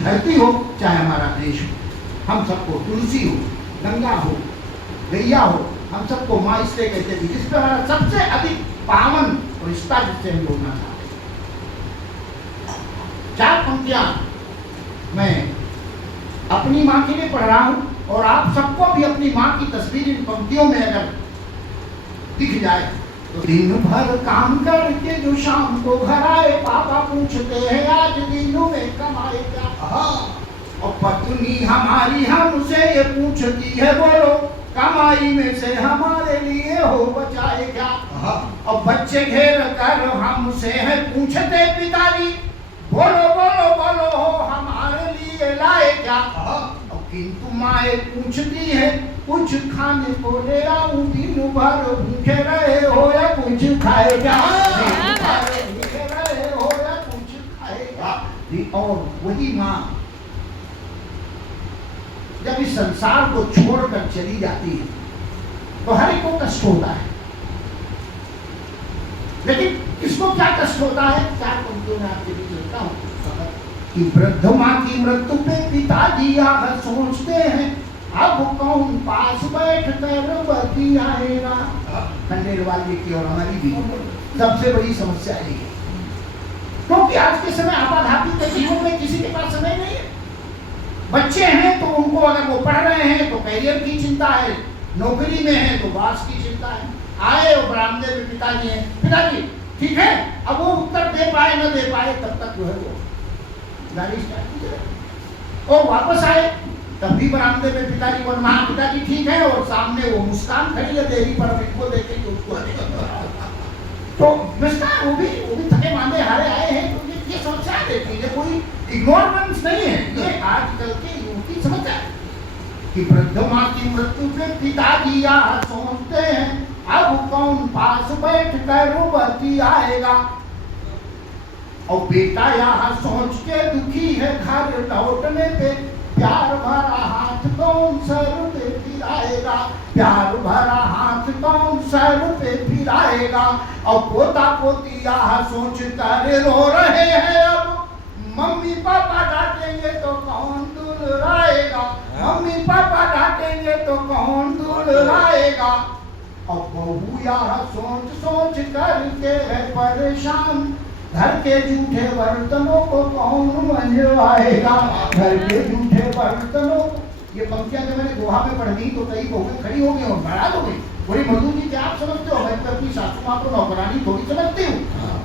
धरती हो चाहे हमारा देश हो, हम सबको तुलसी हो, गंगा हो, गैया हो, हम सबको माँ इसलिए कहते थे जिस पर हमारा सबसे अधिक पावन रिश्ता जिससे हम जोड़ना चाहते हैं। 4 पंक्तियां मैं अपनी माँ के लिए पढ़ रहा हूं और आप सबको भी अपनी माँ की तस्वीर इन पंक्तियों में अगर दिख जाए तो दिन भर काम करके जो शाम को घर आए, पापा पूछते हैं आज दिनों में कमाए क्या। और पत्नी हमारी हमसे ये पूछती है बोलो कमाई में से हमारे लिए हो बचाए क्या। और बच्चे घेर कर हमसे है पूछते पिताजी बोलो बोलो बोलो हो हमारे लिए लाए क्या। किंतु माए पूछती है कुछ खाने को ले आऊं, दिन भर भूखे रहे हो या कुछ खाएगा, भूखे रहे हो या कुछ खाएगा। और वही माँ जब इस संसार को छोड़कर चली जाती है तो हर एक को कष्ट होता है, लेकिन किसको क्या कष्ट होता है 4 पंक्तियों में आपके बीच लिखता हूं कि वृद्ध माँ की मृत्यु पे पिताजी आह सोचते हैं अब कौन पास बैठ कर बती आएगा। खंडेलवाल जी की और हमारी भी सबसे बड़ी समस्या यही है, क्योंकि आज के समय आपाधापी के जीवन में किसी के पास समय नहीं है। बच्चे हैं तो उनको अगर वो पढ़ रहे हैं तो करियर की चिंता है, नौकरी में है तो बास की चिंता है। आए और बरामदे में पिताजी हैं, पिताजी ठीक है, अब वो उत्तर दे पाए न दे पाए तब तक जो है वो गाड़ी स्टार्ट कीजिए। और वापस आए तब भी बरामदे में पिताजी को हाँ पिताजी ठीक है, और सामने वो मुस्कान खड़ी है देरी पर इनको देखेंगे उसको तो मुस्कान वो भी थके मांदे हारे आए हैं। तो ये समस्या देखिए, ये कोई इग्नोरेंस नहीं है, ये आजकल के युग की समस्या है कि वृद्ध माँ की मृत्यु पे पिताजी यहाँ सोचते हैं अब कौन पास बैठ कर बती आएगा। और बेटा यहाँ सोच के दुखी है घर लौटने पे प्यार भरा हाथ कौन सर पे फिराएगा, प्यार भरा हाथ कौन सर पे फिराएगा। और पोता पोती यहाँ सोच कर रो रहे हैं अब मम्मी पापा डांटेंगे तो कौन दुलराएगा, मम्मी पापा डांटेंगे तो कौन दुलराएगा। और बहू यहाँ सोच सोच करके है परेशान घर के झूठे बर्तनों को कौन मंजवाएगा, घर के झूठे बर्तनों। ये पंक्तियां जब मैंने दोहा में पढ़ दी तो कई बहुएं खड़ी हो गई और नाराज हो गई, बोली मधु जी क्या आप समझते हो, मैं तो अपनी सासू माँ को नौकरानी थोड़ी समझती हूँ।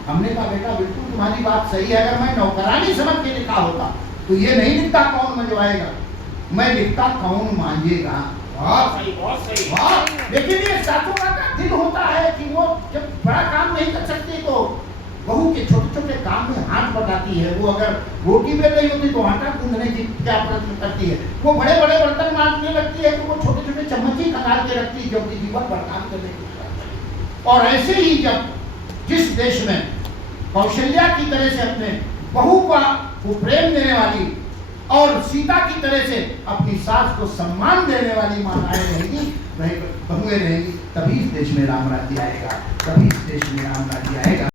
हमने कहा बेटा बिल्कुल तुम्हारी बात सही है, अगर मैं नौकरानी समझ के लिखा होता तो ये नहीं लिखता कौन मंजवाएगा, मैं लिखता कौन मांझेगा। बहुत सही। लेकिन ये सासू माँ का दिल होता है कि वो जब बड़ा काम नहीं कर सकती तो बहू के छोटे छोटे काम में हाथ बटाती है। वो अगर रोटी बेल रही होती तो आटा गूंदने की क्या प्रयत्न करती है, वो बड़े बड़े बर्तन मांजने लगती है तो वो छोटे छोटे चम्मच ही खंगाल के रखती है जो अपनी जीवन पर काम करने की। और ऐसे ही जब जिस देश में कौशल्या की तरह से अपने बहू का वो प्रेम देने वाली और सीता की तरह से अपनी सास को सम्मान देने वाली माताएं रहेंगी, बहुएं रहेंगी, तभी इस देश में राम राज्य आएगा, तभी इस देश में राम राज्य आएगा।